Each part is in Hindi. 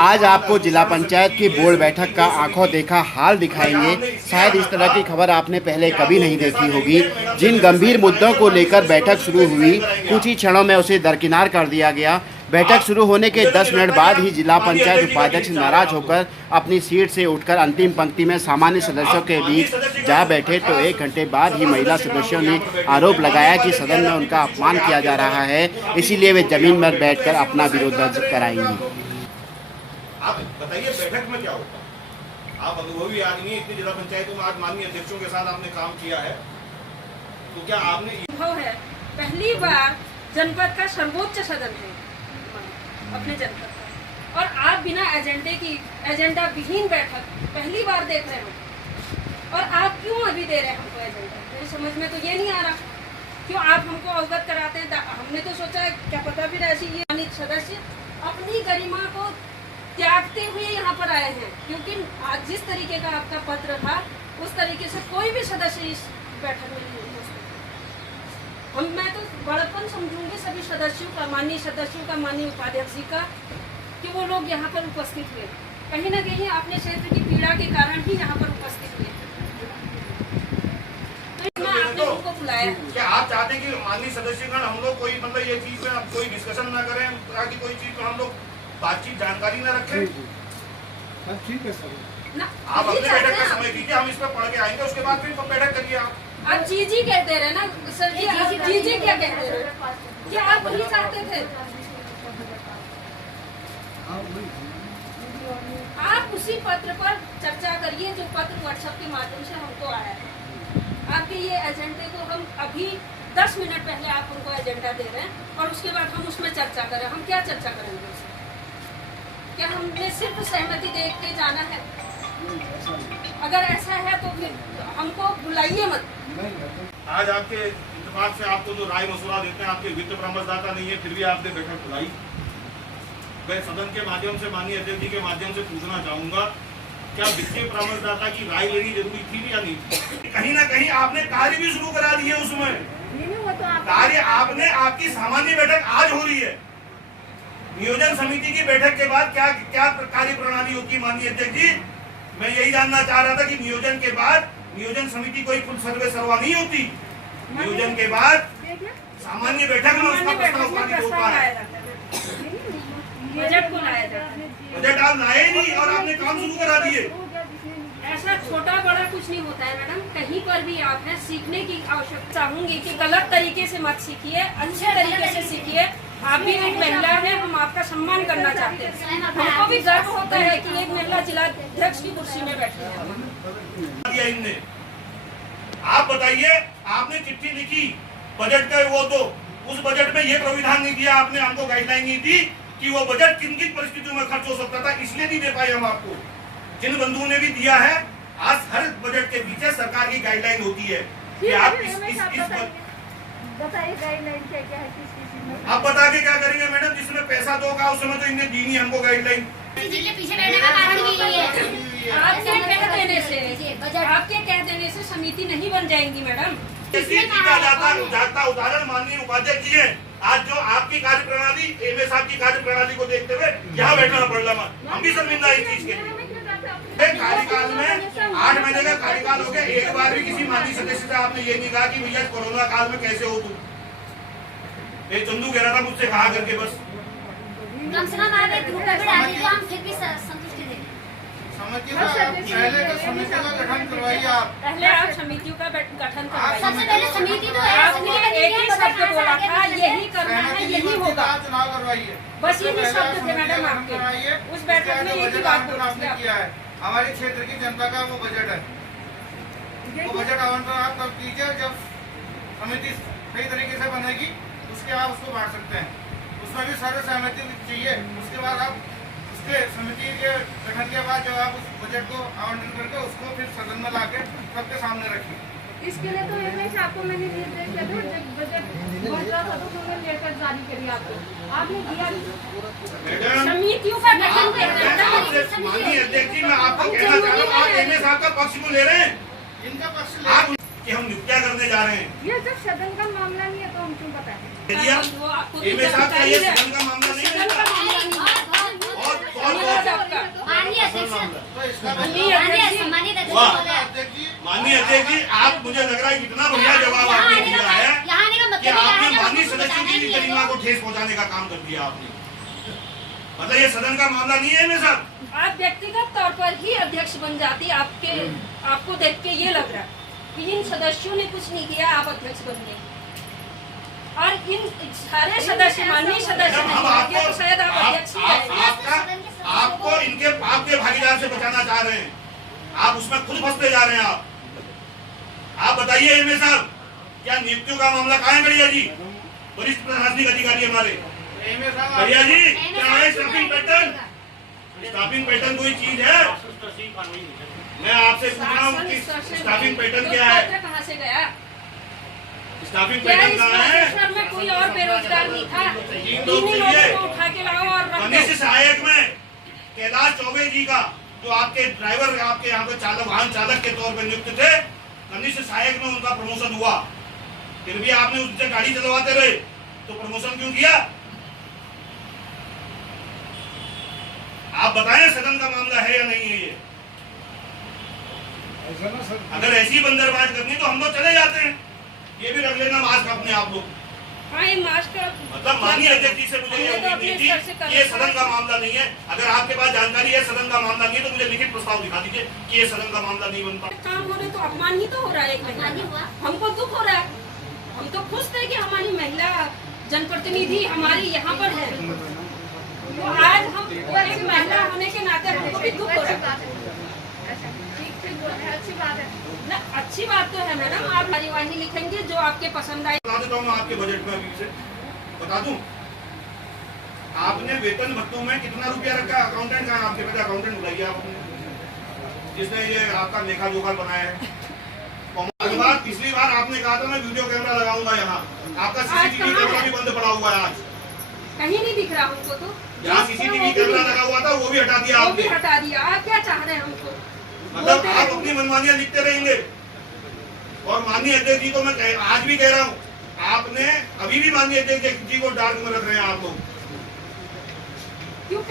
आज आपको जिला पंचायत की बोर्ड बैठक का आंखों देखा हाल दिखाएंगे। शायद इस तरह की खबर आपने पहले कभी नहीं देखी होगी। जिन गंभीर मुद्दों को लेकर बैठक शुरू हुई, कुछ ही क्षणों में उसे दरकिनार कर दिया गया। बैठक शुरू होने के 10 मिनट बाद ही जिला पंचायत उपाध्यक्ष नाराज होकर अपनी सीट से उठकर अंतिम पंक्ति में सामान्य सदस्यों के बीच जा बैठे तो 1 घंटे बाद ही महिला सदस्यों ने आरोप लगाया कि सदन में उनका अपमान किया जा रहा है, इसीलिए वे जमीन पर बैठकर अपना विरोध दर्ज कराएंगी। आप बताइए बैठक में क्या होता? आप अनुभवी आदमी, इतनी जिला पंचायतों में आज माननीय अध्यक्षों के साथ आपने काम किया है, तो क्या आपने अनुभव है? पहली बार जनपद का सर्वोच्च सदन है अपने जनपद का, और आप बिना एजेंडा विहीन बैठक पहली बार देख रहे हो। और आप क्यों अभी दे रहे हैं हमको एजेंडा? मेरी समझ में तो ये नहीं आ रहा, क्यों आप हमको अवगत कराते हैं? हमने तो सोचा है क्या पता फिर ऐसी ये सदस्य अपनी गरिमा को त्यागते हुए यहाँ पर आए हैं, क्योंकि आज जिस तरीके का आपका पत्र था उस तरीके से कोई भी सदस्य इस बैठक में नहीं हो सकता। मैं तो बड़प्पन समझूंगी सभी सदस्यों का, माननीय सदस्यों का, माननीय उपाध्यक्ष जी का, कि वो लोग यहाँ पर उपस्थित हुए। कहीं ना कहीं अपने क्षेत्र की पीड़ा के कारण ही यहाँ पर उपस्थित हुए। तो इसमें आपने उनको बुलाया। क्या आप चाहते हैं कि माननीय सदस्यगण हम लोग कोई मतलब ये चीज में कोई डिस्कशन ना करें, ताकि कोई चीज को हम लोग बातचीत जानकारी न रखें? ठीक है सर, आप अपने बैठक का समय दीजिए, हम इस पर पढ़ के आएंगे, उसके बाद फिर बैठक करिए। आप जी कहते रहे ना सर जी, जी क्या कहते रहे? क्या आप वही चाहते थे? आप उसी पत्र पर चर्चा करिए जो पत्र व्हाट्सएप के माध्यम से हमको आया है। आपके ये एजेंडे को हम अभी 10 मिनट पहले आप उनको एजेंडा दे रहे हैं और उसके बाद हम उसमें चर्चा करें। हम क्या चर्चा करेंगे? क्या हमने सिर्फ सहमति देख के जाना है? अगर ऐसा है तो फिर हमको बुलाइए मत। आज आपके इत्तेफाक से आपको जो राय मशुरा देते हैं, आपके वित्त परामर्शदाता नहीं है, फिर भी आपने बैठक बुलाई। मैं सदन के माध्यम से माननीय अध्यक्ष जी के माध्यम से पूछना चाहूंगा, क्या वित्तीय परामर्शदाता की राय लेनी जरूरी थी या नहीं? कहीं ना कहीं आपने कार्य भी शुरू करा दिए उसमें। कार्य आपने, आपकी सामान्य बैठक आज हो रही है। नियोजन समिति की बैठक के बाद क्या क्या कार्य प्रणाली होती है माननीय अध्यक्ष जी? मैं यही जानना चाह रहा था कि नियोजन के बाद नियोजन समिति कोई फुल सर्वे सर्वा नहीं होती। नियोजन के बाद सामान्य बैठक में उसका प्रस्ताव पारित होता है। बजट को लाया जाता है। बजट आप लाए नहीं और आपने काम शुरू करा दिए। ऐसा छोटा बड़ा कुछ नहीं होता है मैडम। कहीं पर भी आप है सीखने की आवश्यकता चाहूंगी कि गलत तरीके से मत सीखिए, अच्छे तरीके से सीखिए। आप भी एक महिला है, हम आपका सम्मान करना चाहते हैं। हमको भी गर्व होता है कि एक महिला जिलाध्यक्ष की कुर्सी में बैठी है। इनने आप बताइए, आपने चिट्ठी लिखी बजट का, वो तो उस बजट में ये प्राविधान नहीं दिया आपने, हमको गाइडलाइन नहीं दी कि वो बजट किन किन परिस्थितियों में खर्च हो सकता था, इसलिए नहीं दे पाए हम आपको। जिन बंधुओं ने भी दिया है, आज हर बजट के पीछे सरकार की गाइडलाइन होती है कि आप इस बताइए गाइडलाइन क्या है, किस में आप बता के क्या करेंगे मैडम? जिसमें पैसा दो का उस समय तो इन्हें दी नहीं हमको गाइडलाइन। पीछे बैठने का कारण भी यही है। आपके कह देने से समिति नहीं बन जाएंगी मैडम। जाता उदाहरण माननीय उपाध्यक्ष जी है। आज जो आपकी कार्य प्रणाली, एमए साहब की कार्य प्रणाली को देखते हुए यहाँ बैठना पड़ रहा, हम भी शर्मिंदा इस चीज के लिए। कार्यकाल में 8 महीने का कार्यकाल हो गया, एक बार भी किसी माननीय सदस्य से आपने ये नहीं कहा कि भैया कोरोना काल में कैसे हो तुम? ये चंदू कह रहा था मुझसे कहा करके, बस कम से कम आप एक ग्रुप में डालिए तो हम फिर भी संतुष्टि देंगे। पहले तो समिति का गठन करवाइए आप। पहले आप समितियों का गठन करवाइए। सबसे पहले समिति तो आपने एक ही शब्द बोला था, यही करना है, यही होगा। चुनाव करवाइए, बस यही शब्द थे मैडम आपके उस बैठक में। यही बात आपने किया है। हमारे क्षेत्र की जनता का वो बजट है, वो बजट आवंटन आप तब कीजिए जब समिति सही तरीके से बनेगी, उसके बाद उसको बांट सकते हैं। उसमें भी सर्व सहमति चाहिए। उसके बाद आप उसके समिति के गठन के बाद जब आप उस बजट को आवंटन करके उसको फिर सदन में लाके सबके सामने रखिए। इसके लिए तो हमेशा आपको मैंने निर्देश दिया था, जब बजट बन रहा था तो मैंने लेटर जारी करी आपको, आपने दिया नहीं। समितियों का गठन माननीय अध्यक्ष जी, मैं आपको कहना चाह रहा हूँ, आप एमए साहब का पक्ष को ले रहे हैं, इनका पक्ष आप कि हम नियुक्तियां करने जा रहे हैं। ये जब सदन का मामला नहीं है तो हम क्यों बताएं? एमए साहब का ये सदन का मामला नहीं है। माननीय अध्यक्ष जी, वाह। अध्यक्ष जी, माननीय अध्यक्ष जी, आप मुझे लग रहा है कितना बढ़िया जवाब आपने दिया है कि आपने माननीय सदस्यों की गरिमा को ठेस पहुंचाने का काम कर दिया आपने। मतलब ये सदन का मामला नहीं है मेरे साथ। आप व्यक्तिगत तौर पर ही अध्यक्ष बन जाती, आपको देख के ये लग रहा है कि इन सदस्यों ने कुछ नहीं किया, आप अध्यक्ष बन गए। और इन सारे सदस्य माननीय सदस्य हम नहीं आपको है, तो शायद आप अध्यक्ष ही हैं। आपको आपके भागीदार से बचाना चाह रहे हैं, आप उसमें खुद फंसते जा रहे हैं। आप बताइए एमए साहब, क्या नियुक्तियों का मामला कहाँ है बढ़िया जी? वरिष्ठ प्रशासनिक अधिकारी हमारे एमए साहब, बढ़िया जी, क्या है स्टाफिंग पैटर्न? स्टाफिंग पैटर्न कोई चीज है? मैं आपसे पूछ रहा हूँ कि स्टाफिंग पैटर्न क्या है? कहाँ से गया? स्टाफिंग क्या पैटर्न इस कहाँ है? प्रोसेसर में कोई और बेरोजगार नहीं था? तीन तीन ही लोग लोगों को उठा के लाओ और रख दो। कनिष्ठ सहायक में कैलाश चौबे जी का, जो आपके ड्राइवर, आपके यहाँ पे चालक, वाहन चालक के तौर पर नियुक्त थे, कनिष्ठ सहायक में उनका प्रमोशन हुआ, फिर भी आपने उससे गाड़ी चलवाते रहे, तो प्रमोशन क्यों किया? आप बताएं सदन का मामला है या नहीं है ये? अगर ऐसी बंदरबाज करनी तो हम लोग चले जाते हैं। ये भी रख लेना मास्क अपने आप लोग। हाँ, ये मास्क मतलब माननीय अध्यक्ष जी से मुझे ये उम्मीद नहीं थी, ये सदन का मामला नहीं है। अगर आपके पास जानकारी है सदन का मामला नहीं है तो मुझे लिखित प्रस्ताव दिखा दीजिए कि ये सदन का मामला नहीं बनता। काम हो रहे तो अपमान ही तो हो रहा है एक महिला। हमको दुख हो रहा है, हम तो खुश थे कि हमारी महिला जनप्रतिनिधि हमारी यहाँ पर है, तो आज हम एक महिला होने के नाते हमको भी दुख हो रहा है। अच्छी बात है। ना अच्छी बात तो है मैडम, आप कार्यवाही लिखेंगे जो आपके पसंद आए। बता देता हूँ मैं आपके बजट में अभी से बता दूं, आपने वेतन भत्तों में कितना रुपया रखा? अकाउंटेंट का आपके पास अकाउंटेंट बुलाइए आप अपने, जिसने ये आपका लेखा जोखा बनाया है। पिछली बार आपने कहा था मैं वीडियो कैमरा लगाऊंगा यहाँ, आपका सीसीटीवी कैमरा भी बंद पड़ा हुआ है आज। कहीं नहीं दिख रहा हमको तो। जहाँ सीसीटीवी कैमरा लगा हुआ था वो भी हटा दिया वो भी आपने। हटा दिया। आप क्या चाह रहे हैं हमको? मतलब आप अपनी मनमानियां लिखते रहेंगे। और माननीय अध्यक्ष जी को मैं आज भी कह रहा हूँ, आपने अभी भी माननीय अध्यक्ष जी को डार्क में रख रहे हैं आप लोग। क्यों?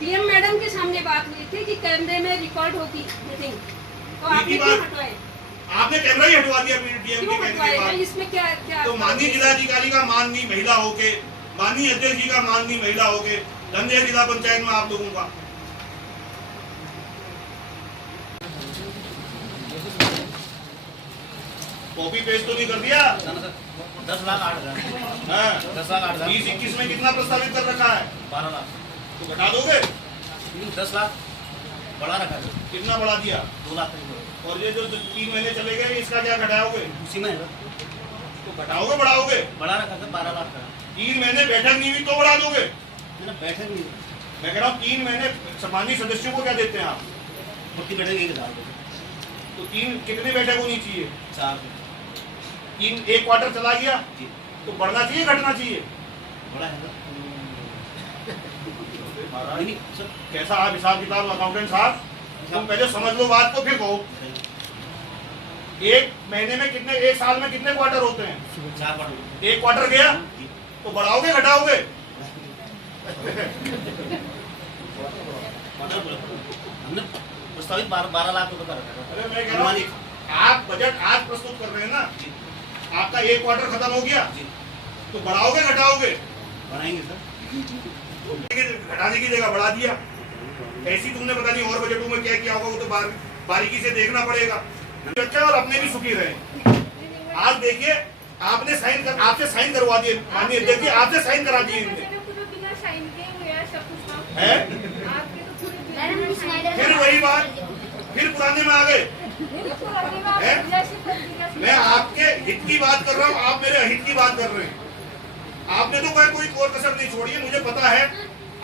डीएम मैडम के सामने बात हुई थी कि कैमरे में रिकॉर्ड होगी मीटिंग, तो आपने क्यों हटवाए? आपने कैमरा ही हटवा दिया डीएम क्यों के कहने हटवाए? के बाद। इसमें क्या क्या? तो माननीय जिलाधिकारी का माननीय महिला होके, माननीय अध्यक्ष जी का माननीय महिला होके, धन्य जिला पंचायत में आप लोगों का। कॉपी पेस्ट तो नहीं कर दिया? 10,08,000 10,08,000 20-21 में कितना प्रस्तावित कर रखा है? 12 लाख तो घटा दोगे? 10 लाख बढ़ा रखा है, कितना बढ़ा दिया? 2 लाख करीब। और ये जो 3 महीने चले गए इसका क्या घटाओगे? उसी में है सर, तो घटाओगे बढ़ाओगे? बढ़ा रखा था 12 लाख का। 3 महीने बैठक नहीं हुई तो बढ़ा दोगे? मैंने बैठक नहीं, मैं कह रहा हूँ 3 महीने सम्मानित सदस्यों को क्या देते हैं आप? मुट्ठी बैठक 1,000 तो 3 कितनी बैठक होनी चाहिए? 4 3 एक क्वार्टर चला गया जी तो बढ़ना चाहिए घटना चाहिए? बड़ा है सर। नहीं सर, कैसा आप हिसाब किताब अकाउंटेंट साहब, तुम पहले समझ लो बात को फिर कहो। एक महीने में कितने, एक साल में कितने क्वार्टर होते हैं? 4 क्वार्टर एक क्वार्टर गया जी। तो बढ़ाओगे घटाओगे? हमने प्रस्तावित 12 लाख रुपए का रखा था। अरे मैं कह रहा हूँ आप बजट आज प्रस्तुत कर रहे हैं ना, जी आपका एक क्वार्टर खत्म हो गया जी तो बढ़ाओगे घटाओगे? बढ़ाएंगे सर। घटाने की जगह बढ़ा दिया। ऐसी तुमने पता नहीं और बजटों में क्या किया होगा, वो तो बारीकी से देखना पड़ेगा। अच्छा, और अपने भी सुखी रहे। आज देखिए आपने साइन कर, आपसे साइन करवा दिए माननीय अध्यक्ष जी, आपसे साइन करा दिए इनने बिना साइन के हुए हैं सब कुछ। है। आपके तो पूरे फिर वही बात, फिर पुराने में आ गए। मैं आपके हित की बात कर रहा हूँ, आप मेरे अहित की बात कर रहे हैं। आपने तो कोई कोर कसर नहीं छोड़ी है। मुझे पता है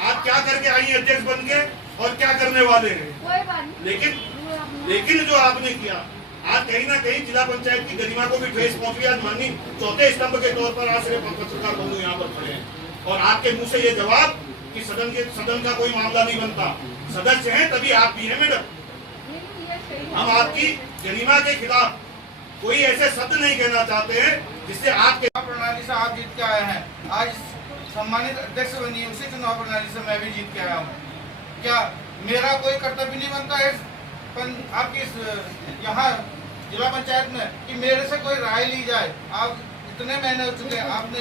आप क्या करके आई हैं अध्यक्ष बन के और क्या करने वाले हैं। कोई बात नहीं। लेकिन जो आपने किया आज कहीं ना कहीं जिला पंचायत की गरिमा को भी ठेस पहुंच गई। आज माननीय चौथे स्तंभ के तौर पर आज सिर्फ पत्रकार बंधु यहाँ पर खड़े हैं और आपके मुंह से ये जवाब कि सदन का कोई मामला नहीं बनता। सदस्य हैं तभी आप भी हैं मैडम। हम आपकी गरिमा के खिलाफ कोई ऐसे शब्द नहीं कहना चाहते हैं जिससे आपके प्रणाली से आप जीत के आए हैं। आज सम्मानित अध्यक्ष बनी है, उसी चुनाव प्रणाली से मैं भी जीत के आया हूँ। क्या मेरा कोई कर्तव्य नहीं बनता है आपकी यहाँ जिला पंचायत में कि मेरे से कोई राय ली जाए। आप इतने महीने हो चुके हैं, आपने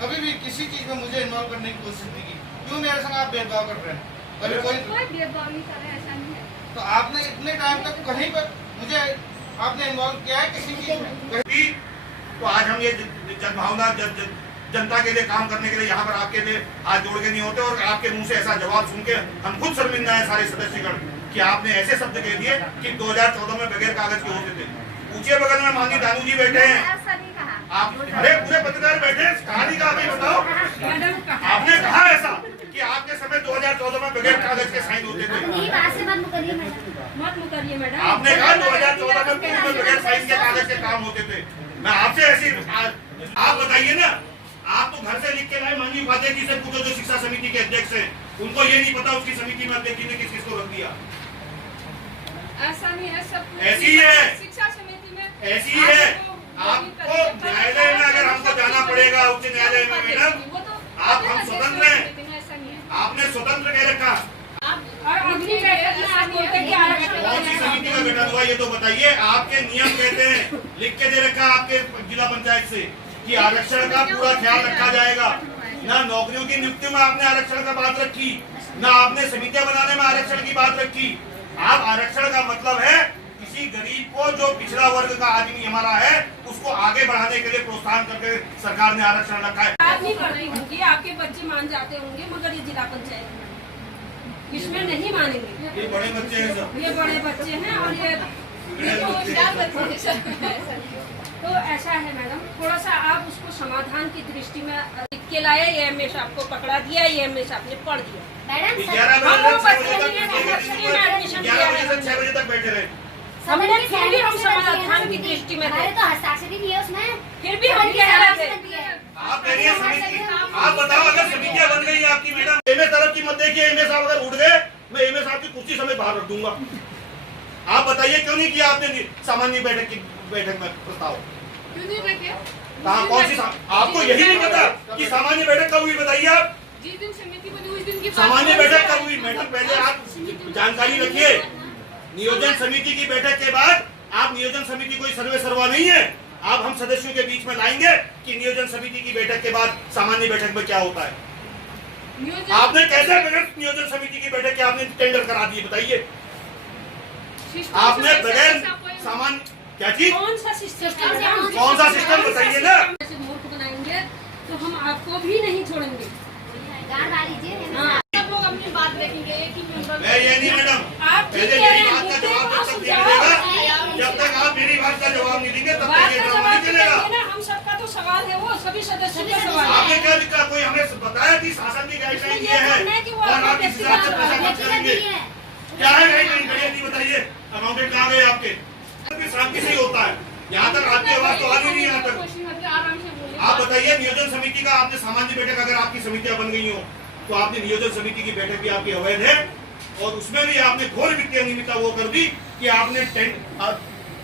कभी भी किसी चीज में मुझे इन्वॉल्व करने की कोशिश नहीं की। क्यों मेरे संग आप भेदभाव कर रहे हैं? कभी कोई भेदभाव नहीं कर रहे, ऐसा नहीं है। तो आपने इतने टाइम तक कहीं पर मुझे आपने इन्वॉल्व किया है किसी चीज में? तो आज हम ये जनभावना जनता के लिए काम करने के लिए यहाँ पर आपके लिए हाथ जोड़ के नहीं होते, और आपके मुंह से ऐसा जवाब सुन के हम खुद शर्मिंदा है सारे सदस्यगण कि आपने ऐसे शब्द कह दिए कि 2014 में बगैर कागज के होते थे। पूछिए बगल में माननीय दानू जी बैठे हैं, आप अरे पूरे पत्रकार बैठे हैं, कहानी का अभी बताओ। आपने कहा ऐसा कि आपके समय 2014 में बगैर कागज के साइन होते थे। मत मुकरिए मैडम। आपने कहा 2014 में पूर्व में बगैर साइन के कागज के काम होते थे। मैं आपसे ऐसी आप बताइए ना, आप तो घर से लिख के लाए, माननीय उपाध्याय जी से पूछो जो शिक्षा समिति के अध्यक्ष हैं, उनको ये नहीं पता उसकी समिति में अध्यक्ष ने किस किसको रख दिया। ऐसा नहीं है, सब ऐसी है, शिक्षा समिति में ऐसी है। आपको न्यायालय में अगर हमको जाना पड़ेगा, उच्च न्यायालय में मैडम, आप हम स्वतंत्र हैं, ऐसा नहीं है। आपने स्वतंत्र कह रखा। और अगली बैठक में आप बोलते हैं कि आरक्षण कौन सी समिति में बैठा हुआ ये तो बताइए। आपके नियम कहते हैं, लिख के दे रखा आपके जिला पंचायत से कि आरक्षण का पूरा ख्याल रखा जाएगा। ना नौकरियों की नियुक्ति में आपने आरक्षण का बात रखी, ना आपने समितियां बनाने में आरक्षण की बात रखी। आप आरक्षण का मतलब है किसी गरीब को, जो पिछड़ा वर्ग का आदमी हमारा है, उसको आगे बढ़ाने के लिए प्रोत्साहन करके सरकार ने आरक्षण रखा है। आप नहीं करती होंगी, आपके बच्चे मान जाते होंगे, मगर ये जिला पंचायत में इसमें नहीं मानेंगे। ये बड़े बच्चे हैं सब, ये बड़े बच्चे हैं और ये तो ऐसा है मैडम, थोड़ा सा आप उसको समाधान की दृष्टि में लिख के लाए। ये हमेशा आपको पकड़ा दिया, ये हमेशा आपने पढ़ दिया। 11 बजे से 6 बजे तक बैठे रहे। हमने फिर भी हम समाधान की दृष्टि में थे, तो हस्ताक्षर ही नहीं है उसमें। फिर भी हम कह रहे थे। आप कह रही हैं समिति, आप बताओ अगर समितियां बन गई आपकी मैडम, एमए तरफ की मत देखिए, एमए साहब अगर उठ गए, मैं एमए साहब की कुर्सी समेत बाहर रख दूंगा। आप बताइए क्यों नहीं किया आपने सामान्य बैठक में प्रस्ताव? क्यों नहीं रखे? कौन सी आपको यही नहीं पता कि सामान्य बैठक कब हुई? बताइए आप। जिस दिन समिति बनी उस दिन की सामान्य बैठक कब हुई मैडम? पहले आप जानकारी रखिए। नियोजन समिति की बैठक के बाद आप नियोजन समिति कोई सर्वे सर्वा नहीं है। आप हम सदस्यों के बीच में लाएंगे कि नियोजन समिति की बैठक के बाद सामान्य बैठक में क्या होता है। आपने कैसे बगैर नियोजन समिति की बैठक के आपने टेंडर करा दिए? बताइए। आपने बगैर सामान्य क्या चीज, कौन सा सिस्टम बताइए ना। मूर्ख बनाएंगे तो हम आपको भी नहीं छोड़ेंगे। सब लोग अपनी बात रखेंगे। मैं ये नहीं मैडम, आप पहले मेरी बात का जवाब जब तक नहीं मिलेगा, जब तक आप मेरी बात का जवाब नहीं देंगे तब तक ये ड्रामा नहीं चलेगा। हम सबका तो सवाल है, वो सभी सदस्यों का सवाल है। आपने क्या दिक्कत? कोई हमें बताया कि शासन की गाइडलाइन ये है और आप इस हिसाब से पैसा खर्च करेंगे। क्या है गाइडलाइन? गाइडलाइन बताइए। अकाउंटेंट कहाँ गए आपके? शांति से ही होता है। यहाँ तक आपकी आवाज तो आ नहीं रही। यहाँ तक आराम से बोलिए। आप बताइए, नियोजन समिति का आपने सामान्य बैठक, अगर आपकी समितियां बन गई हो तो आपने नियोजन समिति की बैठक भी आपकी अवैध है, और उसमें भी आपने घोर वित्तीय अनियमितता वो कर दी कि आपने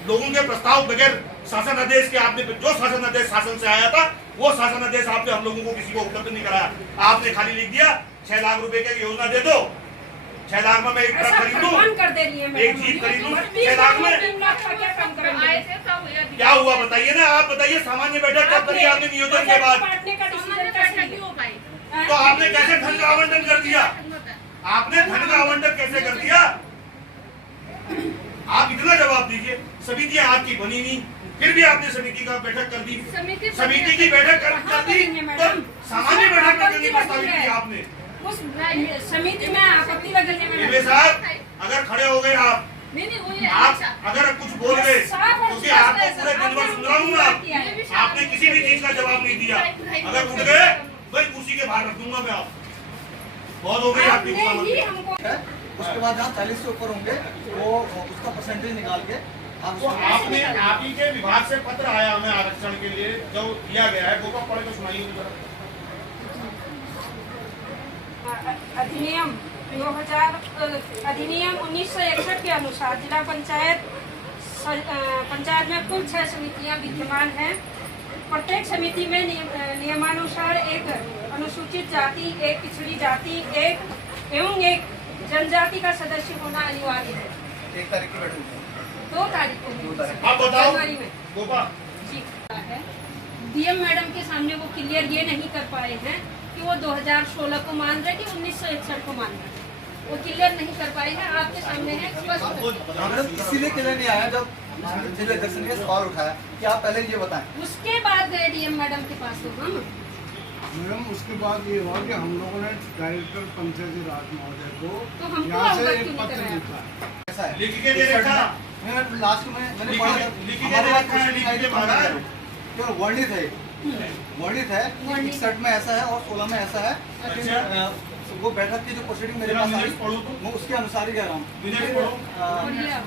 लोगों के प्रस्ताव बगैर शासन आदेश के, आपने जो शासन आदेश शासन से आया था वो शासन आदेश आपने हम लोगों को किसी को उपलब्ध नहीं कराया। आपने खाली लिख दिया 6 लाख रुपए की योजना दे दो, 6 लाख में मैं एक ट्रक खरीद लूं, एक जीप खरीद लूं, 6 लाख में क्या हुआ? बताइए ना, आप बताइए। सामान्य बैठक कब करी आपने नियोजन के बाद? तो आपने कैसे धन का आवंटन कर दिया? आपने धन का आवंटन कैसे कर दिया? आप इतना जवाब दीजिए। समितियां आपकी बनी नहीं, फिर भी आपने समिति का बैठक कर दी। समिति की बैठक कर दी तो सामान्य बैठक में क्यों प्रस्तावित किया आपने? उस समिति में आपत्ति लगी है साहब, अगर खड़े हो गए आप अगर कुछ बोल गए क्योंकि आपको पूरे दिन भर सुन रहा हूँ आपने किसी भी चीज का जवाब नहीं दिया। अगर उठ गए भाई कुर्सी के बाहर रख दूंगा मैं। आप बहुत हो गई आपकी। उसके बाद आप 40 से ऊपर होंगे वो उसका परसेंटेज निकाल के आपने आप ही के विभाग से पत्र आया हमें आरक्षण के लिए जो दिया गया है, वो तो पढ़ के सुनाइए। अधिनियम 1961 के अनुसार जिला पंचायत में कुल 6 समितियां विद्यमान हैं। प्रत्येक समिति में नियमानुसार एक अनुसूचित जाति, एक पिछड़ी जाति, एक जनजाति का सदस्य होना अनिवार्य है। 1 तारीख की बैठक 2 तारीख को हुई। आप बताओ जनवरी में गोपा जी है। डीएम मैडम के सामने वो क्लियर ये नहीं कर पाए हैं कि वो 2016 को मान रहे कि 1961 को मान रहे, वो क्लियर नहीं कर पाए हैं। आपके सामने है स्पष्ट। मैडम इसीलिए क्लियर नहीं आया जब जिला अध्यक्ष ने सवाल उठाया कि आप पहले ये बताएं। उसके बाद गए डीएम मैडम के पास तो हम मैडम उसके बाद ये हुआ कि हम लोगों ने डायरेक्टर पंचायती राज महोदय को तो हमको यहाँ से अवगत एक क्यों नहीं पत्र कराया? लिखा। ऐसा है लिख के दे रखा। मैं लास्ट में मैंने पढ़ा था, लिख के हमारे दे पास रखा है, लिख के मारा है। केवल वर्णित है वर्णित है वर्णित। 61 में ऐसा है और 16 में ऐसा है। लेकिन, अच्छा। वो बैठक की जो प्रोसीडिंग मेरे जरा पास आई मिनट्स पढ़ो तो। मैं उसके अनुसार ही कह रहा हूँ। मिनट्स पढ़ो।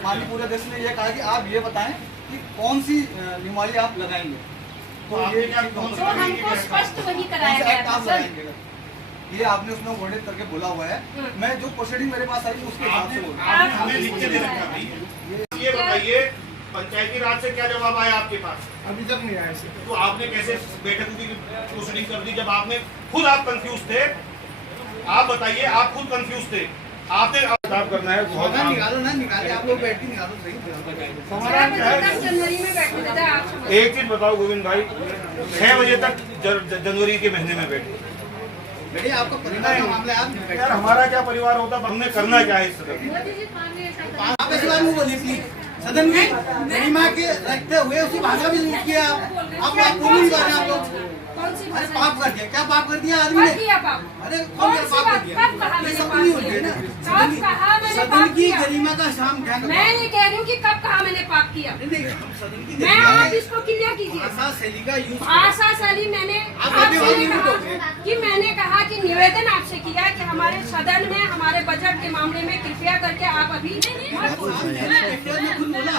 माननीय पूरे देश ने ये कहा कि आप ये बताएं कि कौन सी नियमावली आप लगाएंगे। तो आपने ये क्या कौन तो सा हमको स्पष्ट वही कौन कराया सा गया एक्ट था आप सर। लगाएंगे। ये आपने उसमें वर्णित करके बोला हुआ है। हाँ। मैं जो प्रोसीडिंग मेरे पास आई उसके हिसाब से बोल रहा हूँ। आपने हमें लिख के दे रखा भाई। ये बताइए पंचायती राज से क्या जवाब आया आपके पास? अभी तक नहीं आया सर। तो आपने कैसे बैठक की प्रोसीडिंग कर दी जब आपने खुद आप कंफ्यूज थे? आप बताइए, आप खुद कंफ्यूज थे। आपने साफ करना है बहुत काम। निकालो ना निकाले आप लोग बैठ के निकालो सही। समाधान क्या है? जनवरी में बैठे थे आप समझ। एक चीज बताओ गोविंद भाई, 6 बजे तक जनवरी के महीने में बैठे। बेटी आपका परिवार का मामला है, आप यार हमारा क्या परिवार होता, हमने करना क्या है इस सदन में? मोदी जी सामने ऐसा आप ऐसी बात नहीं बोलिए प्लीज। सदन की गरिमा के रखते हुए उसी भाषा में यूज किया। आप बोल नहीं पा रहे आप लोग। कौन सी अरे भाषा? पाप कर दिया, क्या पाप कर दिया आदमी कब ने? किया पाप? अरे कौन कौन सी पाप बात? कर दिया? कब कहा ये मैंने सब पाप नहीं किया? होते हैं ना। कब कहा मैंने सदन पाप की किया? गरिमा का शाम ध्यान रखो। मैं ये कह रही हूँ कि कब कहा मैंने पाप किया। नहीं, हम सदन की मैं गरिमा आप है। इसको क्लियर कीजिए। भाषा शैली का यूज भाषा शैली मैंने आपसे ये कहा कि मैंने कहा कि निवेदन आपसे किया कि हमारे सदन में हमारे बजट के मामले में कृपया करके आप अभी मत बोलिए। मैं खुद बोला।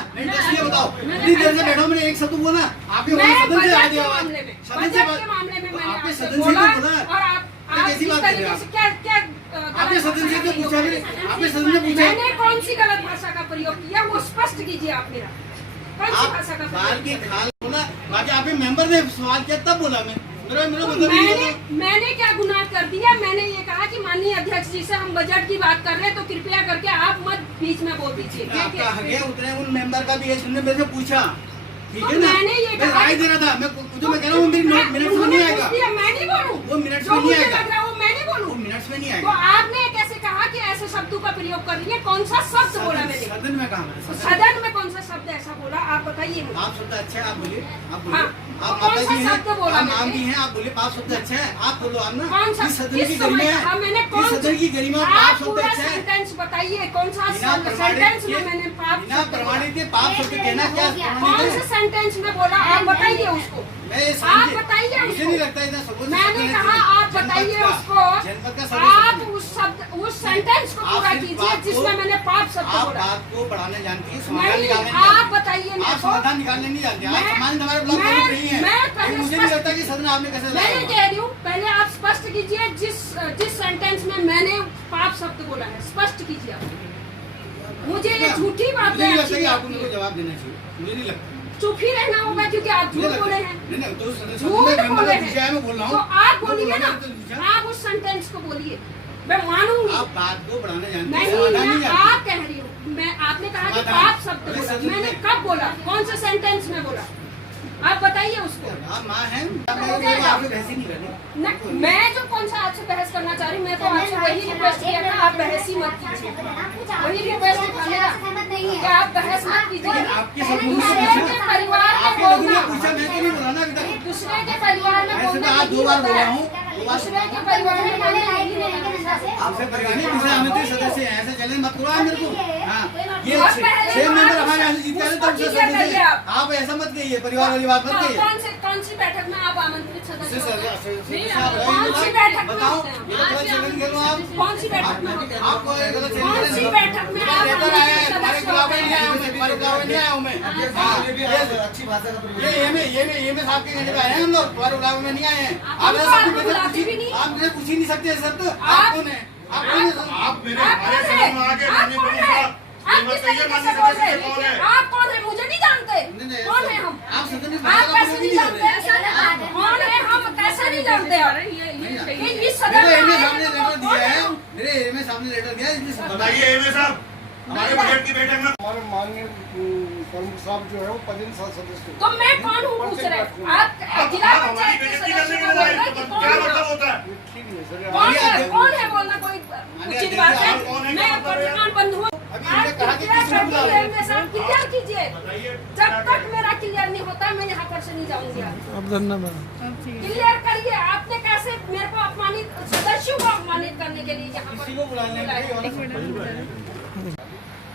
ये बताओ इतनी देर से बैठो, मैंने एक शब्द बोला। आपने मैं सदन से आ बजट के दिया मामले में सदन से बजट के मामले में मैंने आपने आपसे सदन से बोला क्यों बोला? और आप कैसी इस बात कर रहे तरीके हैं से आप? क्या आपने सदन से क्यों पूछा मेरे? आपने सदन से पूछा? मैंने कौन सी गलत भाषा का प्रयोग किया वो स्पष्ट कीजिए आप मेरा। कौन सी आप भाषा का बाल प्रयोग की किया? खाल बोला, बाकी आपके मेंबर ने सवाल किया तब बोला मैं। मेरा मतलब ये है। मैंने क्या गुनाह कर दिया? मैंने ये कहा कि माननीय अध्यक्ष जी से हम बजट की बात कर रहे हैं तो कृपया करके आप मत बीच में बोल दीजिए। आपका हक है, उतने उन मेंबर का भी है, उन्होंने मेरे से पूछा। ठीक तो है ना? मैंने ये मैं कहा राय दे रहा था। मैं जो मैं कह रहा हूँ मेरी मिनट्स में उन्होंने नहीं पूछ आएगा। दिया, मैं नहीं बोलूं। वो मिनट्स जो में नहीं मुझे आएगा। लग रहा है वो मैं नहीं वो बोलूं। मिनट्स में नहीं तो आएगा। आपने कैसे कहा कि ऐसे शब्दों का प्रयोग कर रही है? कौन सा शब्द बोला मैंने? सदन में कहा तो सदन में कौन सा शब्द ऐसा बोला आप बताइए मुझे। आप शब्द अच्छा है, आप बोलिए। आप हाँ, बोलिए। तो आप कौन माता सा जी हैं, शब्द बोला आप नाम मैंने? भी हैं, आप बोलिए पाप शब्द अच्छा है। आप बोलो आप ना। कौन सा इस सदन किस की समय गरिमा कहा है। मैंने? इस कौन सदन की गरिमा और आप पाप शब्द पूरा अच्छा है। सेंटेंस बताइए कौन सा बिना सेंटेंस में मैंने प्रमाणित पाप बिना शब्द बोला? प्रमाणित के पाप शब्द कहना क्या कौन प्रमाणित से है? सेंटेंस में बोला आप बताइए उसको। मैं ये आप समझे- बताइए मुझे उसको। नहीं लगता इतना सबूत मैंने है। कहा आप बताइए जनपद का- उसको। जनपद का सदस्य आप हूँ। उस शब्द उस सेंटेंस को आप पूरा सिर्फ कीजिए बात को- जिसमें मैंने पाप शब्द आप बोला। बात को बढ़ाने जानती है, समाधान नहीं, निकालने नहीं आप जानती। बताइए मेरे आप को। समाधान निकालने नहीं जानते। आप मैं- समाधान हमारे ब्लॉक मैं- में नहीं है। मैं लेकिन पहले मुझे नहीं स्पष्ट- लगता कि सदन आपने कैसे मैं लगाया। कह रही हूँ पहले आप स्पष्ट कीजिए जिस सेंटेंस में मैंने पाप शब्द बोला है स्पष्ट कीजिए आप। मुझे ये झूठी बात मुझे नहीं लगता अच्छी कि नहीं आपको लगती मेरे को है। जवाब देना चाहिए। मुझे नहीं लगता। चुप ही रहना होगा क्योंकि आप मुझे झूठ लगता बोले है। हैं। नहीं तो सदन झूठ में मेंबर बोले का विषय है, मैं बोल रहा तो हूँ। आप बोलिए ना। तो विषय- आप उस सेंटेंस को बोलिए मैं मानूंगी। आप बात को बढ़ाने जानते हैं, नहीं समाधान नहीं मैं जानते। आप कह रही हूँ मैं आपने कहा कि समाधान। पाप शब्द अरे बोला सदन मैंने में- कब बोला? कौन से सेंटेंस में बोला? आप बताइए उसको। आप माँ हैं, हो मैं जाएगा। आपसे बहस ही नहीं करनी। न, मैं जो कौन सा आपसे बहस करना चाह रही हूँ मैं तो आपसे वही रिक्वेस्ट किया था आप बहस ही मत कीजिए। वही रिक्वेस्ट था मेरा कि आप बहस मत कीजिए। लेकिन आपके सब लोगों दूसरे ने के परिवार में आपके लोगों ने बोलना पूछा, मैं तो नहीं बोला ना अभी तक। दूसरे के परिवार में ऐसे तो बोलना आप नहीं दो बार होता बोला है। हूँ। दूसरे के परिवार में बोलना नहीं होता। आपसे परिवार नहीं, दूसरे समिति सदस्य हैं, ऐसे चैलेंज मत करो आप मेरे को। हाँ, ये और पहले 6 मेंबर आप हमारे यहाँ से जीते हैं, उसको तब से क्लियर सदस्य करिए आप। आप ऐसा मत कहिए, परिवार वाली बात मत कहिए। कौन सी बैठक में आप आमंत्रित सदस्य से होते हैं? सदस्य- नहीं, सदस्य आप कौन सी बैठक में बताओ, होते हैं? ये तो गलत चैलेंज कर लो आप। कौन सी बैठक में होते हैं? आपको ये गलत चैलेंज कौन कर सी लो। बैठक में आप लेकर आए हैं, आमंत्रित तुम्हारे सदस्य खिलाफ होते नहीं आया हूँ हैं? मैं, तुम्हारे खिलाफ नहीं आया हूँ मैं। हाँ, अच्छी भाषा का प्रयोग। ये में साहब के कहने पे आए हैं हम लोग, तुम्हारे बुलावे में नहीं आए हैं। हम आप तो ऐसा आपको कुछ बुलाते भी नहीं। आप मुझे पूछ ही नहीं सकते सर। तो आप- आप कौन है? आप कौन है? आप मेरे आप हमारे कौन है? सदन में आके आप माननीय कौन प्रमुख है? साहब, आप ये किस मत कहिए तरीके माननीय से बोल सदस्य रहे कौन हैं? है? आप कौन है? मुझे नहीं जानते। नहीं, कौन है हम? आप सदन में आप भाषा का कैसे प्रयोग नहीं ही नहीं जानते? करते। कौन है हम? कैसे नहीं जानते आप? ये इस देखो सदन में इन्हें आए सामने हैं तो लेटर कौन दिया है है, हम? मेरे एरिया में सामने लेटर गया इसलिए बताइए एमए साहब, हमारे बजट की बैठक में हमारे माननीय प्रमुख साहब जो है वो 15 सदस्य तो मैं कौन हूँ पूछ रहे? आप जिला आप हमारी पंचायत के बेइज्जती करने सदस्य के को लिए बोल रहे हैं कि तो क्या कौन मतलब है? होता है? ठीक है सर। कौन है बोलना कोई उचित बात है? मैं पत्रकार बंधु हूँ। अभी आप इन्होंने कहा कि क्लियर किसी को बुला लो। करिए, एमए साहब क्लियर कीजिए। बताइए जब तक मेरा क्लियर नहीं होता मैं यहाँ पर से नहीं जाऊंगी। अब धन्यवाद। क्लियर करिए, आपने कैसे मेरे को अपमानित, सदस्यों को अपमानित करने के लिए यहाँ पर किसी को बुलाने के लिए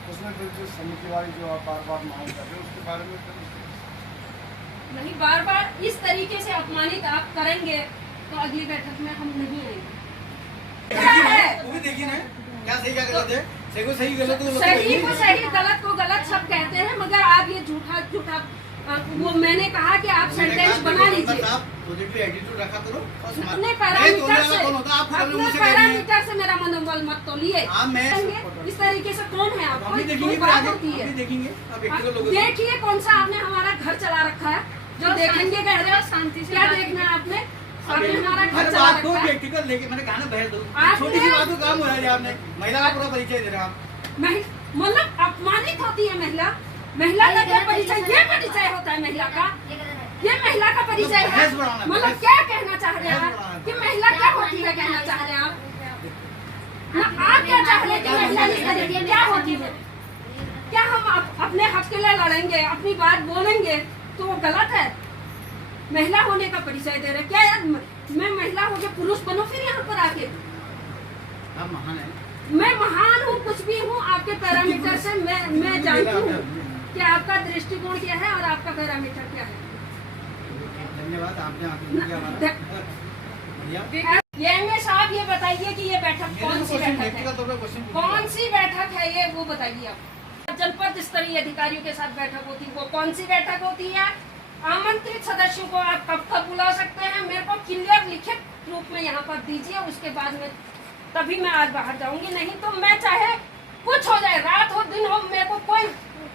उसमें फिर जो समिति वाली जो आप बार-बार मांग कर रहे हो उसके बारे में फिर नहीं, बार बार इस तरीके से अपमानित आप करेंगे तो अगली बैठक में हम नहीं आएंगे। क्या है? वो भी देखिए ना क्या सही क्या गलत है, सही को सही गलत को सही को सही, गलत को गलत सब कहते हैं, मगर आप ये झूठा वो मैंने कहा कि आप सेंटेंस बना लीजिए पॉजिटिव एटीट्यूड रखा करो और अपने पैरामीटर से। कौन होता है आप अपने पैरामीटर से मेरा मनोबल मत तोलिए। हाँ, मैं- इस तरीके से कौन है आप? हम भी कोई देखेंगे बात आगे, होती हम है? भी देखेंगे अब व्यक्तिगत लोगों को। देखिए कौन सा आपने हमारा घर चला रखा है जो देखेंगे कह रहे हो। शांति से क्या देखना है आपने? आपने हमारा घर हर चला बात को रखा है। व्यक्तिगत लेके मैंने कहा ना बहस दो आपने- छोटी सी बात को काम हो रहा है आपने महिला का पूरा परिचय दे रहे हैं आप मतलब अपमानित होती है महिला। महिला का क्या परिचय? ये परिचय होता है महिला का? ये महिला का परिचय है? बहस बढ़ाना, मतलब बहस। क्या कहना चाह रहे हैं बहस आप बढ़ाना। कि महिला क्या होती है? कहना चाह रहे हैं आप ना? आप क्या चाह रहे हैं कि महिला इस तरीके क्या होती है? क्या हम अपने हक के लिए लड़ेंगे, अपनी बात बोलेंगे तो वो गलत है? महिला होने का परिचय दे रहे क्या यार? मैं महिला होके पुरुष बनो फिर यहाँ पर आके? आप महान है मैं महान हूँ, कुछ भी हूँ। आपके पैरामीटर से मैं जानती हूँ कि आपका दृष्टिकोण क्या है और आपका पैरामीटर क्या है। धन्यवाद आपने आगे किया हमारा ये एमए साहब ये बताइए कि ये बैठक कौन सी बैठक है? कौन सी बैठक है ये, वो बताइए आप। जनपद स्तरीय अधिकारियों के साथ बैठक होती है, वो कौन सी बैठक होती है? आमंत्रित सदस्यों को आप कब कब बुला सकते हैं? मेरे को क्लियर लिखित रूप में यहाँ पर दीजिए, उसके बाद में तभी मैं आज बाहर जाऊंगी। नहीं तो मैं चाहे कुछ हो जाए, रात हो दिन हो, मेरे को कोई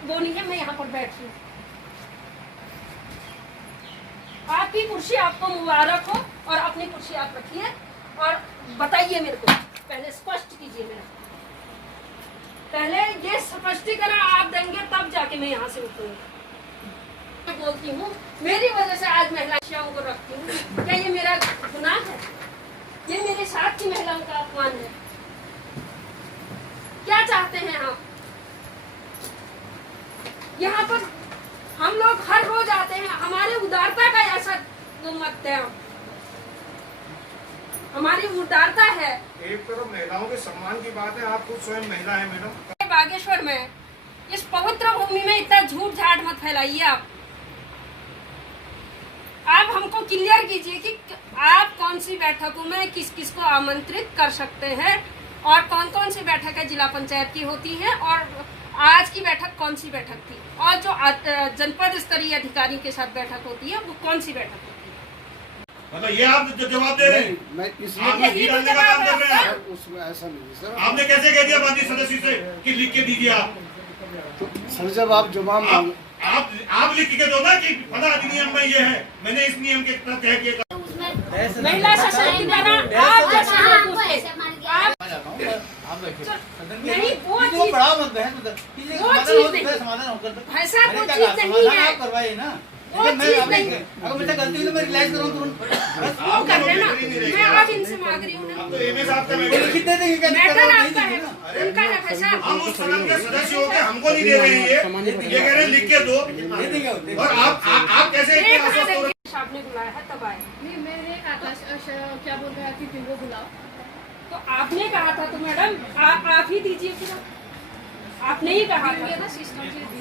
वो नहीं है, मैं यहाँ पर बैठी हूँ। आपकी कुर्सी आपको मुबारक हो और अपनी कुर्सी आप रखिए और बताइए मेरे को, पहले स्पष्ट कीजिए मेरा। पहले ये स्पष्टीकरण आप देंगे तब जाके मैं यहाँ से उठूंगी। मैं बोलती हूँ मेरी वजह से आज महिलाओं को रखती हूँ, क्या ये मेरा गुनाह है? ये मेरे साथ की महिलाओं का अपमान है। क्या चाहते हैं आप? यहाँ पर हम लोग हर रोज आते हैं, हमारी उदारता का ऐसा मत है, हमारी उदारता है। एक तरफ महिलाओं के सम्मान की बात है, आप खुद स्वयं महिला है मैडम। बागेश्वर में इस पवित्र भूमि में इतना झूठ झाट मत फैलाइए। आप हमको क्लियर कीजिए कि आप कौन सी बैठकों में किस किस को आमंत्रित कर सकते हैं और कौन कौन सी बैठक है जिला पंचायत की होती है और आज की बैठक कौन सी बैठक थी और जो जनपद स्तरीय अधिकारी के साथ बैठक होती है वो कौन सी बैठक होती है? मतलब ये आप जवाब दे रहे हैं? मैं इसमें आपने यही घी तो डालने का काम कर रहे हैं सर, आप। उसमें ऐसा नहीं है सर। आपने कैसे कह दिया बाकी सदस्य से कि लिख के दीजिए आप? तो सर जब आप जवाब मांग आप लिख के दो ना कि फला अधिनियम में ये है, मैंने इस नियम के तहत तय किया। महिला सशक्तिकरण आप जैसे लोगों को आप आप देखिए नहीं, वो वो चीज- बड़ा मत बहस मत कीजिए, वो समाधान चीज हो नहीं। सकता है, समाधान होकर ऐसा मैंने वो क्या चीज कहा, नहीं समाधान है। आप करवाइए ना। वो लेकिन मैं चीज आप नहीं। अगर मुझसे गलती हुई तो मैं रिलाइज करूँ तुरंत बस वो कर रहे ना, मैं आज इनसे मांग रही हूँ ना। अब तो एमए साहब का वो मैटर लिखित दे देंगे क्या दिक्कत मैटर है, नहीं आपका देंगे है, ना। उनका है पैसा। हम उस सदन के सदस्य होकर हमको नहीं दे रहे हैं ये कह रहे हैं लिख के दो। दे देंगे होते और आप कैसे इतने एक आश्वस्त हो रहे हैं? आपने बुलाया है तब आए, नहीं मैंने कहा था क्या बोल रहे हैं कि तुमको बुलाओ। तो आपने कहा था तो मैडम आप ही दीजिए फिर। आपने ही कहा था ना सिस्टम से दी।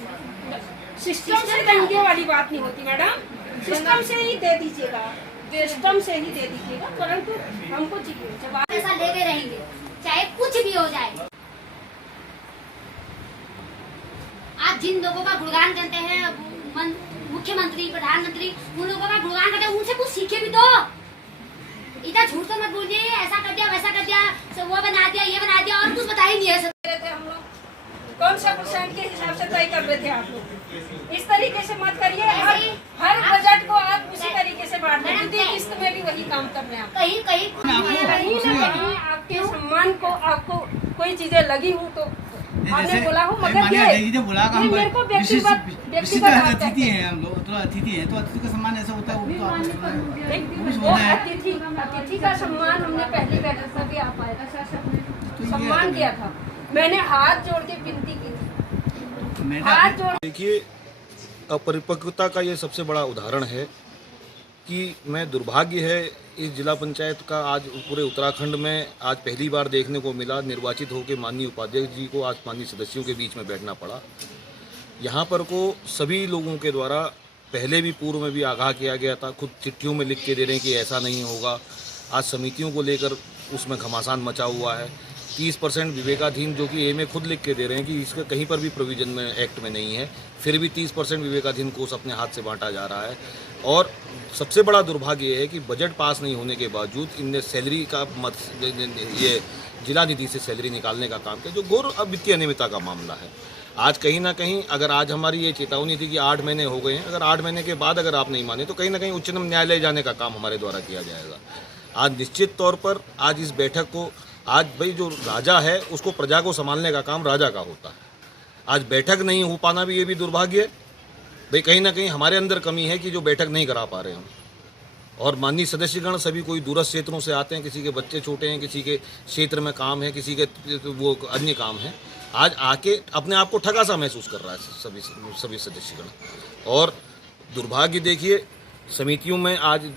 सिस्टम से देंगे वाली बात नहीं होती मैडम, सिस्टम से ही दे दीजिएगा, सिस्टम से ही दे दीजिएगा, परंतु हमको चाहिए जब आप पैसा लेके रहेंगे चाहे कुछ भी हो जाए। आप जिन लोगों का गुणगान करते हैं, मुख्यमंत्री प्रधानमंत्री, उन लोगों का गुणगान करते हैं, उनसे कुछ सीखे भी तो। इतना झूठ तो मत बोलिए, ऐसा कर दिया वैसा कर दिया, वो बना दिया ये बना दिया और कुछ बता ही नहीं है। थे हम लोग, तो कौन सा परसेंट के हिसाब से तय कर रहे थे आप लोग? इस तरीके से मत करिए। हर बजट को आप उसी तरीके से बांट दें। द्वितीय किस्त में भी वही काम कर रहे हैं आप। कहीं कहीं कहीं ना कहीं आपके सम्मान को आपको कोई चीजें लगी हूँ तो आपने बोला हो, मगर ये बोला ये मेरे को व्यक्तिगत अतिथि हैं हम लोग, तो अतिथि है तो अतिथि का सम्मान ऐसा होता है वो अतिथि का सम्मान हमने पहली बैठक में भी आप आए सम्मान किया था। मैंने हाथ जोड़ के विनती की थी, हाथ जोड़। देखिए, अपरिपक्वता का ये सबसे बड़ा उदाहरण है कि मैं दुर्भाग्य है इस जिला पंचायत का आज पूरे उत्तराखंड में आज पहली बार देखने को मिला। निर्वाचित होकर माननीय उपाध्यक्ष जी को आज माननीय सदस्यों के बीच में बैठना पड़ा। यहाँ पर को सभी लोगों के द्वारा पहले भी पूर्व में भी आगाह किया गया था, खुद चिट्ठियों में लिख के दे रहे हैं कि ऐसा नहीं होगा। आज समितियों को लेकर उसमें घमासान मचा हुआ है। 30% विवेकाधीन जो कि ए में खुद लिख के दे रहे हैं कि इसका कहीं पर भी प्रोविजन में एक्ट में नहीं है, फिर भी 30% विवेकाधीन कोष अपने हाथ से बांटा जा रहा है। और सबसे बड़ा दुर्भाग्य ये है कि बजट पास नहीं होने के बावजूद इनने सैलरी का ये जिला निधि से सैलरी निकालने का काम किया, जो घोर वित्तीय अनियमितता का मामला है। आज कहीं ना कहीं अगर आज हमारी ये चेतावनी थी कि 8 महीने हो गए हैं, अगर 8 महीने के बाद अगर आप नहीं माने तो कहीं ना कहीं उच्चतम न्यायालय जाने का काम हमारे द्वारा किया जाएगा। आज निश्चित तौर पर आज इस बैठक को आज भाई जो राजा है उसको प्रजा को संभालने का काम राजा का होता है। आज बैठक नहीं हो पाना भी ये भी दुर्भाग्य है भाई, कहीं ना कहीं हमारे अंदर कमी है कि जो बैठक नहीं करा पा रहे हम। और माननीय सदस्यगण सभी कोई दूरस्थ क्षेत्रों से आते हैं, किसी के बच्चे छोटे हैं, किसी के क्षेत्र में काम है, किसी के वो अन्य काम है। आज आके अपने आप को ठगा सा महसूस कर रहा है सभी सदस्यगण। और दुर्भाग्य देखिए, समितियों में आज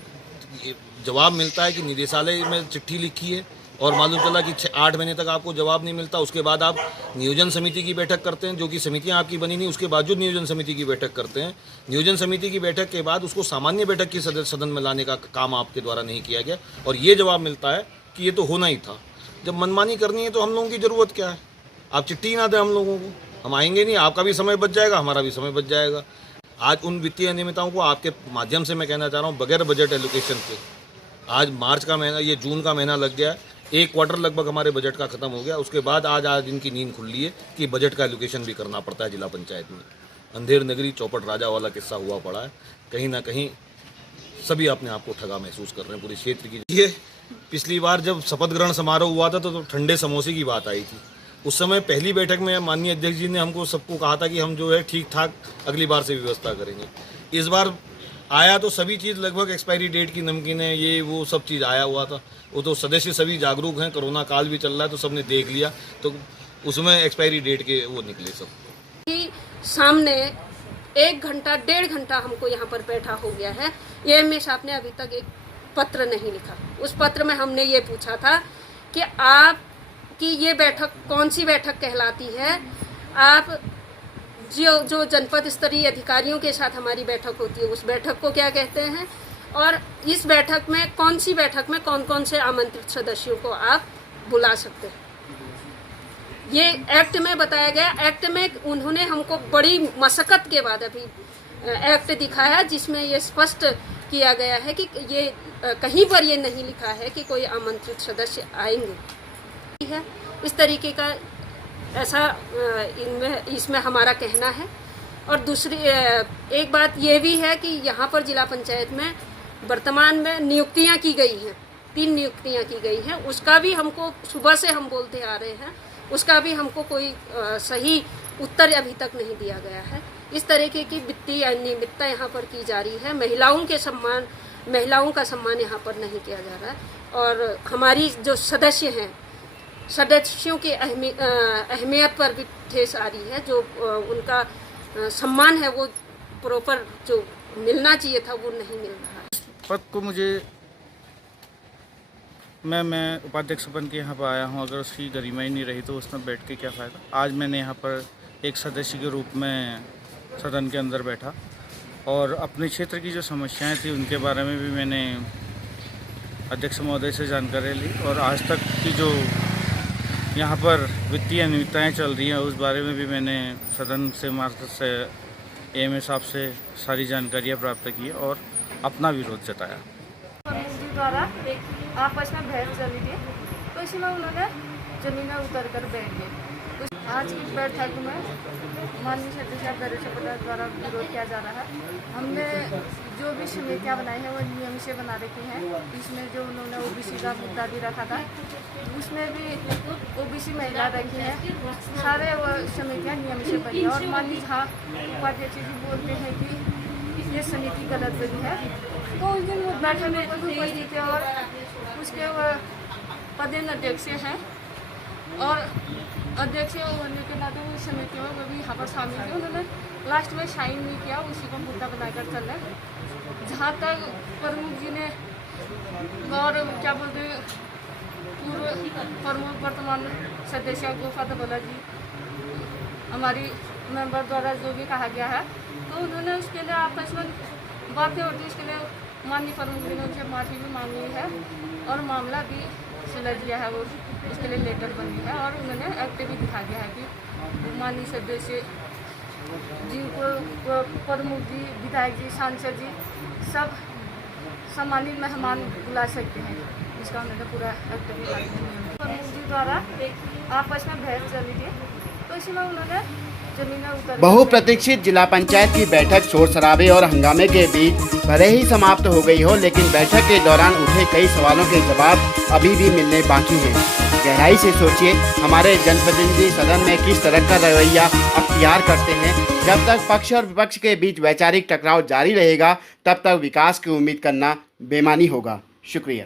जवाब मिलता है कि निदेशालय में चिट्ठी लिखी है और मालूम चला कि 8 महीने तक आपको जवाब नहीं मिलता। उसके बाद आप नियोजन समिति की बैठक करते हैं, जो कि समितियां आपकी बनी नहीं, उसके बावजूद नियोजन समिति की बैठक करते हैं। नियोजन समिति की बैठक के बाद उसको सामान्य बैठक की सदन में लाने का काम आपके द्वारा नहीं किया गया और ये जवाब मिलता है कि ये तो होना ही था। जब मनमानी करनी है तो हम लोगों की ज़रूरत क्या है? आप चिट्ठी ना दें हम लोगों को, हम आएंगे नहीं, आपका भी समय बच जाएगा, हमारा भी समय बच जाएगा। आज उन वित्तीय अनियमितताओं को आपके माध्यम से मैं कहना चाह रहा हूँ, बगैर बजट एलोकेशन के आज मार्च का महीना, ये जून का महीना लग गया, 1 क्वार्टर लगभग हमारे बजट का खत्म हो गया। उसके बाद आज इनकी नींद खुल ली है कि बजट का एलोकेशन भी करना पड़ता है जिला पंचायत में। अंधेर नगरी चौपट राजा वाला किस्सा हुआ पड़ा है। कहीं ना कहीं सभी अपने आप को ठगा महसूस कर रहे हैं पूरे क्षेत्र की। ये पिछली बार जब शपथ ग्रहण समारोह हुआ था तो ठंडे समोसे की बात आई थी। उस समय पहली बैठक में माननीय अध्यक्ष जी ने हमको सबको कहा था कि हम जो है ठीक ठाक अगली बार से व्यवस्था करेंगे। इस बार आया तो सभी चीज़ लगभग एक्सपायरी डेट की नमकीनें ये वो सब चीज़ आया हुआ था। वो तो सदस्य सभी जागरूक हैं, कोरोना काल भी चल रहा है तो सबने देख लिया, तो उसमें एक्सपायरी डेट के वो निकले सब। कि सामने 1 घंटा 1.5 घंटा हमको यहाँ पर बैठा हो गया है। ये एम साहब ने अभी तक एक पत्र नहीं लिखा। उस पत्र में हमने ये पूछा था कि आप कि ये बैठक कौन सी बैठक कहलाती है, आप जो जनपद स्तरीय अधिकारियों के साथ हमारी बैठक होती है उस बैठक को क्या कहते हैं, और इस बैठक में कौन सी बैठक में कौन कौन से आमंत्रित सदस्यों को आप बुला सकते हैं। ये एक्ट में बताया गया। एक्ट में उन्होंने हमको बड़ी मशक्कत के बाद अभी एक्ट दिखाया जिसमें ये स्पष्ट किया गया है कि ये कहीं पर ये नहीं लिखा है कि कोई आमंत्रित सदस्य आएंगे है। इस तरीके का ऐसा इसमें हमारा कहना है। और दूसरी एक बात ये भी है कि यहाँ पर जिला पंचायत में वर्तमान में नियुक्तियाँ की गई हैं, 3 नियुक्तियाँ की गई हैं। उसका भी हमको सुबह से हम बोलते आ रहे हैं, उसका भी हमको कोई सही उत्तर अभी तक नहीं दिया गया है। इस तरीके की वित्तीय अनियमितता यहाँ पर की जा रही है। महिलाओं का सम्मान यहाँ पर नहीं किया जा रहा है। और हमारी जो सदस्य हैं, सदस्यों की अहमियत पर भी ठेस आ रही है। जो उनका सम्मान है वो प्रॉपर जो मिलना चाहिए था वो नहीं मिल रहा है। पद को मुझे मैं उपाध्यक्ष बन के यहाँ पर आया हूँ, अगर उसकी गरिमा ही नहीं रही तो उसमें बैठ के क्या फ़ायदा। आज मैंने यहाँ पर एक सदस्य के रूप में सदन के अंदर बैठा और अपने क्षेत्र की जो समस्याएं थी उनके बारे में भी मैंने अध्यक्ष महोदय से जानकारी ली और आज तक की जो यहाँ पर वित्तीय अनियमितताएँ चल रही हैं उस बारे में भी मैंने सदन से मार्फत से एएमए साहब से सारी जानकारियाँ प्राप्त की और अपना विरोध जताया। जी द्वारा एक आपस में बहस चली थी तो इसमें उन्होंने जमीन में उतर कर बैठ गए। आज की बैठक में माननीय सदस्य दरिया द्वारा विरोध किया जा रहा है। हमने जो भी समितियाँ बनाई हैं वो नियम से बना रखी हैं। इसमें जो उन्होंने ओबीसी का मुद्दा भी रखा था, उसमें भी ओबीसी महिला रखी है। सारे वो समितियाँ नियम से बनी है। और माननीय झा उपाध्यक्ष जी बोलते हैं कि ये समिति गलत बनी है, तो उस दिन वो बैठक में कोई उपस्थित है और उसके वो पदेन अध्यक्ष हैं और अध्यक्ष होने के नाते वो समितियों में भी यहाँ पर शामिल थे। उन्होंने लास्ट में साइन नहीं किया, उसी को मुद्दा बनाकर चल रहे। जहाँ तक प्रमुख जी ने और क्या बोलते पूर्व प्रमुख वर्तमान सदस्य गोफा दबोला जी हमारी मेंबर द्वारा जो भी कहा गया है, तो उन्होंने उसके लिए आपस में बातें होती, उसके लिए माननीय प्रमुख जी ने उनसे माफ़ी भी मांगी है और मामला भी सुलझ गया है। वो उसके लिए लेटर बनी है और उन्होंने एक्ट भी दिखा गया है कि माननीय सदस्य जी को प्रमुख जी, विधायक जी, सांसद जी सब सम्मानित मेहमान बुला सकते हैं। इसका उन्होंने पूरा एक्ट भी दिखा दिया। प्रमुख जी द्वारा आपस में बहस चली थी, तो इसमें उन्होंने जमीन उतर बहुप्रतीक्षित जिला पंचायत की बैठक शोर शराबे और हंगामे के बीच भले ही समाप्त हो गई हो, लेकिन बैठक के दौरान उठे कई सवालों के जवाब अभी भी मिलने बाकी हैं। गहराई से सोचिए, हमारे जनप्रतिनिधि सदन में किस तरह का रवैया अख्तियार करते हैं। जब तक पक्ष और विपक्ष के बीच वैचारिक टकराव जारी रहेगा, तब तक विकास की उम्मीद करना बेमानी होगा। शुक्रिया।